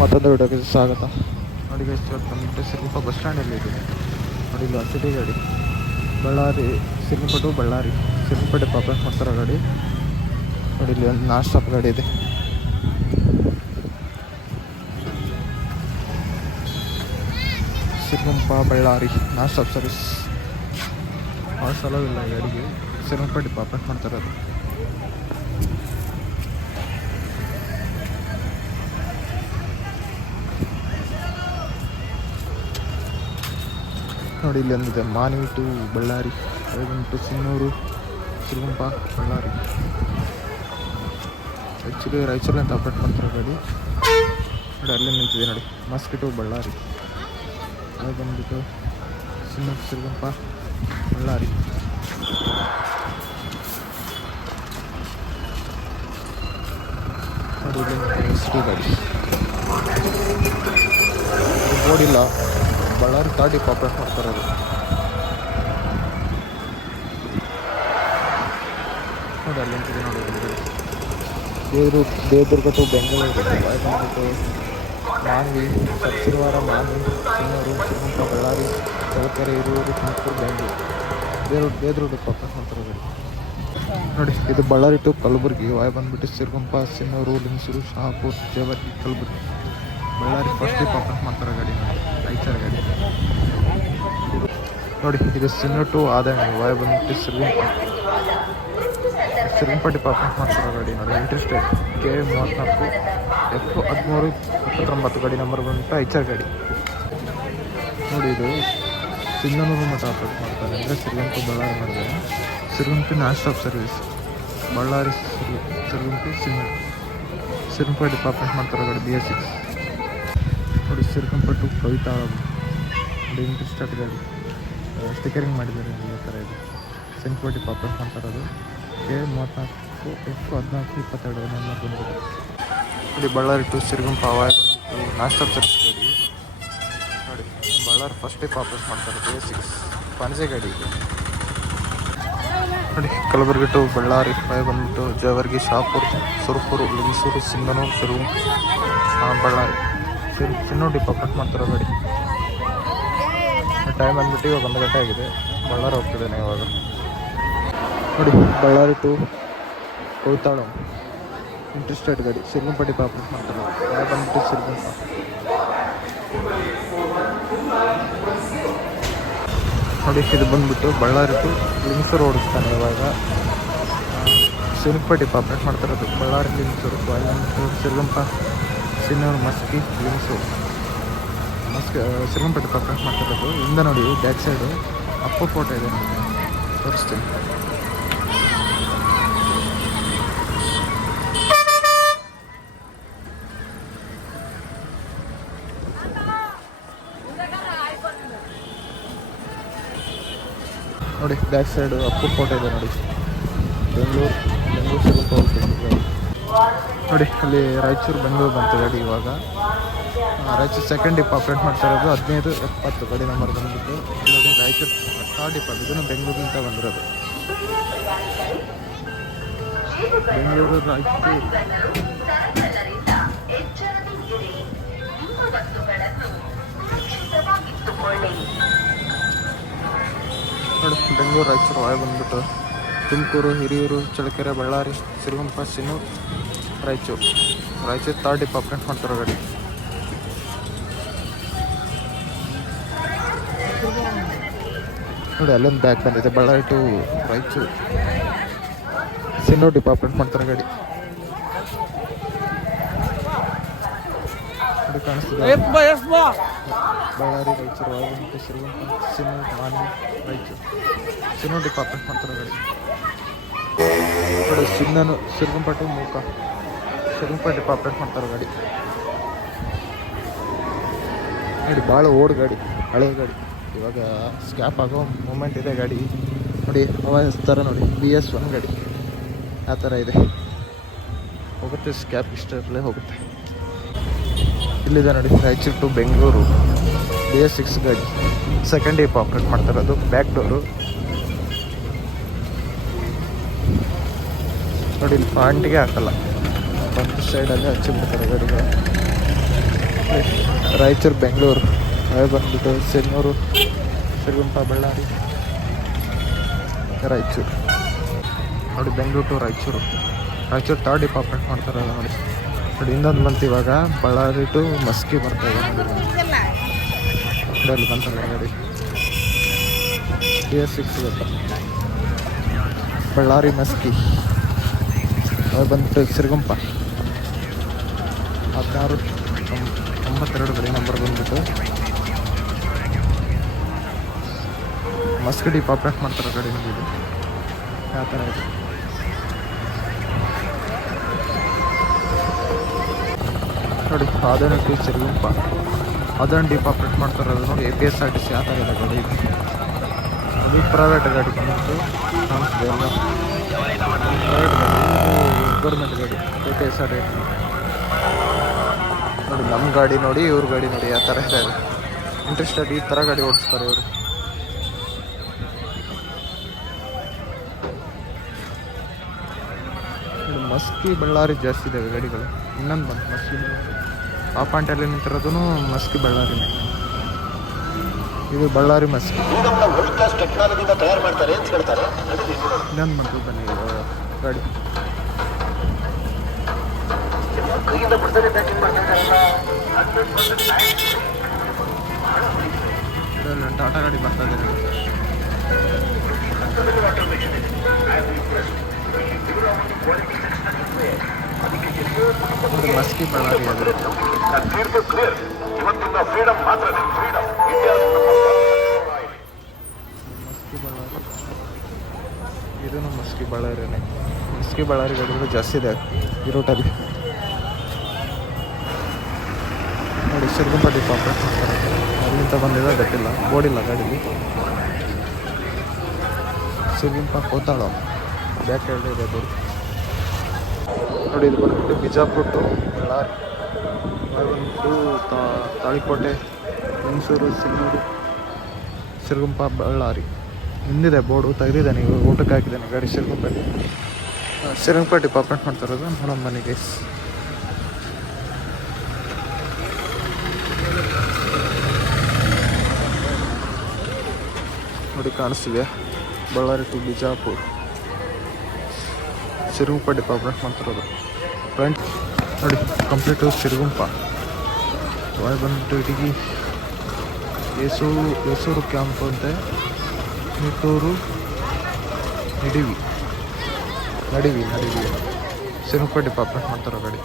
ಮತ್ತೊಂದು ವಿಡಿಯೋಗೆ ಸ್ವಾಗತ. ನೋಡಿ ಗೈಸ್ ಇವತ್ತು ಬಂದ್ಬಿಟ್ಟು ಸಿರುಗುಪ್ಪ ಬಸ್ ಸ್ಟ್ಯಾಂಡಲ್ಲಿ ಇದ್ದೀನಿ ನೋಡಿ ಇಲ್ಲಿ ಒಂದು ಸಿಟಿ ಗಾಡಿ. ಬಳ್ಳಾರಿ ಸಿರುಗುಪ್ಪ ಟು ಬಳ್ಳಾರಿ. ಸಿರುಗುಪ್ಪಟ್ಟೆ ಡಿಪಾರ್ಟ್ಮೆಂಟ್ ಮಾಡ್ತಾರೆ ಗಾಡಿ. ನೋಡಿ ಇಲ್ಲಿ ಒಂದು ನಾನ್ ಸ್ಟಾಪ್ ಗಾಡಿ ಇದೆ. Siruguppa Ballari non stop service ಆ ಸಲವಿಲ್ಲ ಈ ಗಾಡಿಗೆ. ಮಾಡ್ತಾರೆ ಪಾಪ ಮಾಡ್ತಾರದು. ನೋಡಿ ಇಲ್ಲಿ ಒಂದಿದೆ Manvi to Ballari to Sindhanur Siruguppa Ballari. Actually Raichur ಅಂತ ಆಪ್ರೇಟ್ ಮಾಡ್ತಾರೆ ಗಾಡಿ. ನೋಡಿ ಅಲ್ಲಿ ನಿಂತಿದೆ ನೋಡಿ. ಮಸ್ಕಿ ಟು ಬಳ್ಳಾರಿ. ಅದು ಬಂದ್ಬಿಟ್ಟು ಸಿನ್ನೂರು ಸಿರುಗುಂಪ ಬಳ್ಳಾರಿ. ನೋಡಿ ಗಾಡಿ. ಬೋರ್ಡ್ ಇಲ್ಲ. ಬಳ್ಳಾರಿ ತಾಡಿ ಆಪ್ರೇಟ್ ಮಾಡ್ತಾರೆ ಅದು. ನೋಡಿ ಅಲ್ಲಿ ನಿಂತಿದೆ ನೋಡಿ ದೇವರು ದೇವದುರ್ಗ ಟು ಬೆಂಗಳೂರು ಮಾನ್ವಿ ಸಬ್ಸಿರುವಾರ ಮಾನ್ವಿ, ಚಿನ್ನೂರು ಶಿವಮೊಗ್ಗ ಬಳ್ಳಾರಿ ಚಳ್ಳಕೆರೆ ಇರೂರು, ತುಮಕೂರು, ಬೆಂಗಳೂರು. ದೇವ್ರು ದೇವದುರ್ಗ ಆಪ್ರೇಟ್ ಮಾಡ್ತಾರೆ ಅದು ನೋಡಿ, ಇದು ಬಳ್ಳಾರಿ ಟು ಕಲಬುರಗಿ. ವಾಯ್ ಬಂದ್ಬಿಟ್ಟು ಸಿರುಗುಂಪ, ಸಿನ್ನೂರು, ಲಿಂಗಸೂರು, ಶಹಾಪುರ್, ಜೇವರ್ಗಿ, ಕಲಬುರಗಿ. ಬಳ್ಳಾರಿ ಫಸ್ಟ್ ಆಪ್ರೇಟ್ ಮಾಡ್ತಾರೆ ಗಾಡಿ ನೋಡಿ. ಗಾಡಿ. ನೋಡಿ, ಇದು ಸಿನ್ನು ಟು ಆದಾಯ. ವಾಯ್ ಬಂದ್ಬಿಟ್ಟು ಸಿರುಗುಂಪ ಸಿರುಗುಂಪಟ್ಟಿ ಆಪ್ರೇಟ್ ಮಾಡ್ತಾರೆ ಗಾಡಿ ನೋಡಿ. ಇಂಟ್ರೆಸ್ಟೆಡ್ ಕೆ ಮೂವತ್ತ್ನಾಲ್ಕು ಎಫ್ ಹದಿಮೂರು, ಇಪ್ಪತ್ತೊಂಬತ್ತು ಗಾಡಿ ನಂಬರ್ ಬಂದ್ಬಿಟ್ಟು ಐಚರ್ ಗಾಡಿ. ನೋಡಿ ಇದು ಸಿಂಧನೂರು ಮಠ ಆಪ್ರೇಟ್ ಮಾಡ್ತಾರೆ. ಅಂದರೆ ಸಿರ್ಗುಂಪು ಬಳ್ಳಾರಿ ಮಾಡಿದ್ದಾರೆ ಸಿರ್ಗುಂಪಿ ನಾನ್ ಸರ್ವಿಸ್. ಬಳ್ಳಾರಿ ಸಿರ್ಗುಂಪಿ ಸಿರುಗುಂಪಿ ಸಿಂಗ್ ಸಿರುಗುಂಪಟ್ಟಿ ಆಪ್ರೇಟ್ ಮಾಡ್ತಾರೆ ಗಾಡಿ ಬಿ ಎಸ್ ಸಿಕ್ಸ್ ನೋಡಿ ಕವಿತಾ ಕವಿತಾ ಇಂಟ್ರೆಸ್ಟ್ ಆಗಿದೆ ಅದು ಸ್ಟಿಕರಿಂಗ್ ಮಾಡಿದ್ದಾರೆ ಈ ಥರ ಇದೆ. ಸಿಂಗ್ಪಟ್ಟಿ ಮಾಡ್ತಾರೆ ಅದು. ಕೆ ಮೂವತ್ತ್ನಾಲ್ಕು ಎಷ್ಟು ಹದಿನಾಲ್ಕು, ಇಪ್ಪತ್ತೆರಡು ನನ್ನ ಬಂದಿದೆ ನೋಡಿ ಬಳ್ಳಾರಿ ಟು ಸಿರ್ಗಂಪ ಅವಾಯ ನಾನ್ ಸ್ಟಾಪ್ ನೋಡಿ, ಬಳ್ಳಾರಿ ಫಸ್ಟ್ ಟೈಪ್ ಆಪ್ರೇಟ್ ಮಾಡ್ತಾರೆ ಎ ಸಿಕ್ಸ್ ಪಣಜೆ ಗಾಡಿ ನೋಡಿ ಕಲಬುರಗಿ ಟು ಬಳ್ಳಾರಿ ಬಾಯ್ ಬಂದ್ಬಿಟ್ಟು ಜವರ್ಗಿ, ಶಾಪುರ್, ಸುರ್ಪುರು, ಲಿಂಗಸೂರು ಸಿಂಗನೂರು ಸಿರು ಬಳ್ಳಾರಿ ಸಿರು ಸಿನ್ನೂರು ಡಿಪ್ ಆಪ್ರೇಟ್ ಮಾಡ್ತಾರೋ ಗಾಡಿ ಟೈಮ್ ಬಂದ್ಬಿಟ್ಟು ಇವಾಗ ಒಂದು ಗಂಟೆ ಆಗಿದೆ. ಬಳ್ಳಾರಿ ಹೋಗ್ತಿದ್ದೇನೆ ಇವಾಗ. ನೋಡಿ, ಬಳ್ಳಾರಿ ಟು ಕೌತಾಳು ಇಂಟ್ರೆಸ್ಟೆಡ್ ಗಾಡಿ. ಸಿರ್ಗುಂಪಟ್ಟಿ ಪಾಪ ಮಾಡ್ತಾರೆ ಟೈಮ್ ಬಂದ್ಬಿಟ್ಟು ಸಿರ್ಗುಂಪ? ನೋಡಿ, ಇದು ಬಂದ್ಬಿಟ್ಟು ಬಳ್ಳಾರಿ ಟು ಲಿಂಗ್ಸೂರು ಓಡಿಸ್ತಾನೆ ಇವಾಗ. ಸಿರುಗುಂಪಟ್ಟಿ ಪಾಪ್ರೇಟ್ ಮಾಡ್ತಿರೋದು. ಬಳ್ಳಾರಿ ಲಿಂಗ್ಸೂರು ಸಿರುಗುಂಪ. ಸಿನ್ನೂರು ಮಸ್ಕಿ ಲಿಂಗಸೂರು ಮಸ್ಕಿ ಸಿರುಗುಂಪಟ್ಟಿ ಆಪ್ರೇಟ್ ಮಾಡ್ತಿರೋದು ಹಿಂದೆ ನೋಡಿ ಬ್ಯಾಕ್ ಸೈಡು ಅಪ್ಪ ಫೋಟೋ ಇದೆ ನೋಡಿ. ತೋರಿಸ್ತೀನಿ ನೋಡಿ ಬ್ಯಾಕ್ ಸೈಡು ಅಪ್ಪು ಫೋಟೋ ಇದೆ ನೋಡಿ. ಬೆಂಗಳೂರು ಬೆಂಗಳೂರು ಸ್ವಲ್ಪ. ನೋಡಿ, ಅಲ್ಲಿ ರಾಯಚೂರು ಬೆಂಗಳೂರು ಬಂತು ಗಾಡಿ ಇವಾಗ. ರಾಯಚೂರು ಸೆಕೆಂಡ್ ಡಿಪ್ ಆಪ್ರೇಟ್ ಮಾಡ್ತಾ ಇರೋದು, ಹದಿನೈದು, ಎಪ್ಪತ್ತು ಗಾಡಿ ನಂಬರ್ ಬಂದ್ಬಿಟ್ಟು ನೋಡಿ ರಾಯಚೂರು ಥರ್ಡ್ ಡಿಪ್ ಇದನ್ನು ಬೆಂಗಳೂರಿಂದ ಬಂದಿರೋದು. ಬೆಂಗಳೂರು, ರಾಯಚೂರು. ಬೆಂಗಳೂರು, ರಾಯಚೂರು ಒಳಗೆ ಬಂದ್ಬಿಟ್ಟು, ತುಮಕೂರು, ಹಿರಿಯೂರು, ಚಳ್ಳಕೆರೆ, ಬಳ್ಳಾರಿ, ಸಿರುಗುಂಪ ಸಿನ್ನೂರು ರಾಯಚೂರು ರಾಯಚೂರು ಥರ್ಡ್ ಡಿಪಾರ್ಟ್ಮೆಂಟ್ ಮಾಡ್ತಾರೆ ಗಾಡಿ. ನೋಡಿ ಅಲ್ಲೊಂದು ಬ್ಯಾಗ್ ಬಂದಿದೆ. ಬಳ್ಳಾರಿ ಟು ರಾಯಚೂರು ಸಿನ್ನೂರು ಡಿಪಾರ್ಟ್ಮೆಂಟ್ ಮಾಡ್ತಾರೆ ಗಾಡಿ. ಕಾಣಿಸ್ತಿದೆ? ಬಳ್ಳಾರಿ ರಾಯಚೂರು ಬಂದ್ಬಿಟ್ಟು ಸಿರುಗುಂಪ ಸಿನ್ನೂರು ಮಾನ್ವಿ ರಾಯಚೂರು ಸಿನ್ನೂರು ಡಿಪಾರ್ಟ್ಮೆಂಟ್ ಮಾಡ್ತಾರೆ ಗಾಡಿ. ಸಿನ್ನನು ಸಿರುಗುಂಪಟ್ಟು ಮೂಕ ಸಿರುಗುಂಪ ಡಿಪ್ ಆಪ್ರೇಟ್ ಮಾಡ್ತಾರೆ ಗಾಡಿ. ನೋಡಿ ಭಾಳ ಓಡ್ ಗಾಡಿ, ಹಳೆ ಗಾಡಿ. ಇವಾಗ ಸ್ಕ್ಯಾಪ್ ಆಗೋ ಮೂಮೆಂಟ್ ಇದೆ ಗಾಡಿ. ನೋಡಿ ಅವ ಥರ ನೋಡಿ ಬಿ ಎಸ್ ಒನ್ ಗಾಡಿ. ಆ ಥರ ಇದೆ. ಹೋಗುತ್ತೆ ಸ್ಕ್ಯಾಪ್ ಇಷ್ಟರಲ್ಲೇ ಹೋಗುತ್ತೆ. ಇಲ್ಲಿದೆ ನೋಡಿ, Raichur to Bengaluru. B S six ಗಾಡಿ. ಸೆಕೆಂಡ್ ಡೇಪ್ ಆಪ್ರೇಟ್ ಮಾಡ್ತಾರದು ಬ್ಯಾಕ್ ಡೋರು ನೋಡಿ, ಇಲ್ಲಿ ಪಾಂಟಿಗೆ ಹಾಕಲ್ಲ. ಫ್ರಂಟ್ ಸೈಡಲ್ಲೇ ಹಚ್ಚಿಬಿಡ್ತಾರೆ ಗಾಡಿಗಳು ರಾಯಚೂರು, ಬೆಂಗಳೂರು. ಅವೇ ಬಂದುಬಿಟ್ಟು ಸೆನ್ನೂರು ಸಿರಿಗುಂಪ ಬಳ್ಳಾರಿ ರಾಯಚೂರು. ನೋಡಿ, Bengaluru to Raichur. Raichur third department ಮಾಡ್ತಾರೆ ನೋಡಿ. ನೋಡಿ, ಇನ್ನೊಂದು ಬಂತು ಇವಾಗ ಬಳ್ಳಾರಿ ಟು ಮಸ್ಕಿ ಬರ್ತಾ ಇದೆ ನೋಡಿ. ಬಂತಲ್ಲ ಗಾಡಿ. B S six Ballari Maski ಅದು ಬಂದುಬಿಟ್ಟು ಸಿರುಗುಂಪ ಹದಿನಾರು ತೊಂಬತ್ತೆರಡು ಬರೀ ನಂಬರ್ ಬಂದ್ಬಿಟ್ಟು. ಮಸ್ಕಡಿ ಪಾಪ್ರೇಟ್ ಮಾಡ್ತಾರೆ ನೋಡಿ ಇದು? ಯಾವ ಥರ ಇದೆ? ನೋಡಿ ಟೀಚರ್ ಪದರ್ ಅದನ್ನು ಡಿಪಾರ್ಟ್ಮೆಂಟ್ ಮಾಡ್ತಾರೆ ಅದು ನೋಡಿ A P S R T C ಆ ಥರ ಇದೆ ಗಾಡಿ. ಅದು ಪ್ರೈವೇಟ್ ಗಾಡಿ ಎಲ್ಲ ಪ್ರೈವೇಟ್ ಗಾಡಿ ಗೌರ್ಮೆಂಟ್ ಗಾಡಿ A P S R T ನೋಡಿ ನಮ್ಮ ಗಾಡಿ ನೋಡಿ ಇವ್ರ ಗಾಡಿ ನೋಡಿ ಆ ಥರ ಇದೆ. ಇಂಟ್ರೆಸ್ಟೆಡ್ ಈ ಥರ ಗಾಡಿ ಓಡಿಸ್ತಾರೆ ಇವರು. ಇದು ಮಸ್ಕಿ ಬಳ್ಳಾರಿ ಜಾಸ್ತಿ ಇದ್ದಾವೆ ಗಾಡಿಗಳು. ಇನ್ನೊಂದು ಬಂತು ಮಸ್ಕಿ ಆ ಪಾಯಿಂಟಲ್ಲಿ ನಿಂತಿರೋದು ಮಸ್ಕಿ ಬಳ್ಳಾರಿನೇ. ಇದು ಬಳ್ಳಾರಿ ಮಸ್ಕಿ. ಇನ್ನೊಂದು ಬಂತು ಬನ್ನಿ ಗಾಡಿ. ಕೈಯಿಂದ ಬಿಡ್ತಾರೆ ಪ್ಯಾಕಿಂಗ್ ಮಾಡ್ತಾ ಇದರಲ್ಲಿ ಟಾಟಾ ಗಾಡಿ ಬರ್ತಾ ಇದೆ ನೋಡಿ ನೋಡಿ ಮಸ್ಕಿ ಬಳ್ಳಾರಿ ಅದು. ಇವತ್ತಿನ ಫ್ರೀಡಮ್ ಮಾತ್ರ ಫ್ರೀಡಮ್ ಮಸ್ಕಿ ಬಳ್ಳಾರಿ. ಇದೂ ಮಸ್ಕಿ ಬಳ್ಳಾರಿನೇ. ಮಸ್ಕಿ ಬಳ್ಳಾರಿ ಗಾಡಿಗಳು ಜಾಸ್ತಿ ಇದೆ. ಈ ರೂಟಲ್ಲಿ ನೋಡಿ ಡಿಪಾರ್ಟ್ಮೆಂಟ್ ಮಾಡ್ತಾರೆ ಅಲ್ಲಿಂದ ಬಂದಿದೆ ಗೊತ್ತಿಲ್ಲ. ಓಡಿಲ್ಲ ಗಾಡೀಲಿ ಸಿರುಗುಂಪ ಕೋತಾಳ ಬ್ಯಾಕ್ ಎರಡು ಇದೆ ನೋಡಿ ನೋಡಿ ಇದು ಬಂದ್ಬಿಟ್ಟು ಬಿಜಾಪುರ ಟು ಬಳ್ಳಾರಿ. ಬಂದ್ಬಿಟ್ಟು ತಾಳಿಕೋಟೆ ಮೈಸೂರು ಸಿನ್ನೂರು ಸಿರುಗುಂಪ ಬಳ್ಳಾರಿ. ಹಿಂದಿದೆ ಬೋರ್ಡು ತೆಗೆದಿದ್ದಾನೆ ಇವಾಗ ಊಟಕ್ಕೆ ಹಾಕಿದ್ದಾನೆ ಗಾಡಿ ಸಿರುಗುಂಪಲ್ಲಿ ಆ, ಸಿರುಗುಂಪ ಡಿಪಾರ್ಟ್ಮೆಂಟ್ ಮಾಡ್ತಾರದು ನೋಡೋಣ ಬನ್ನಿ ಕಾಣಿಸ್ತಿದೆ. ಬಳ್ಳಾರಿ ಟು ಬಿಜಾಪುರ್. ಸಿರುಗುಂಪ ಡಿಪಾರ್ಟ್ಮೆಂಟ್ ಮಾಡ್ತಿರೋದು. ಫ್ರಂಟ್ ನೋಡಿ ಕಂಪ್ಲೀಟು ಸಿರುಗುಂಪ. ಒಳಗೆ ಬಂದ್ಬಿಟ್ಟು ಇಟಗಿ ಏಸೂರು ಯಸೂರು ಕ್ಯಾಂಪ್ ಅಂತೆ. ನಿಟ್ಟೂರು ನಿಡಿವಿ, ನಡಿವಿ. ನಡಿವಿ ಸಿರುಗುಂಪ ಡಿಪಾರ್ಟ್ಮೆಂಟ್ ಮಾಡ್ತಾರೋ ಗಾಡಿ.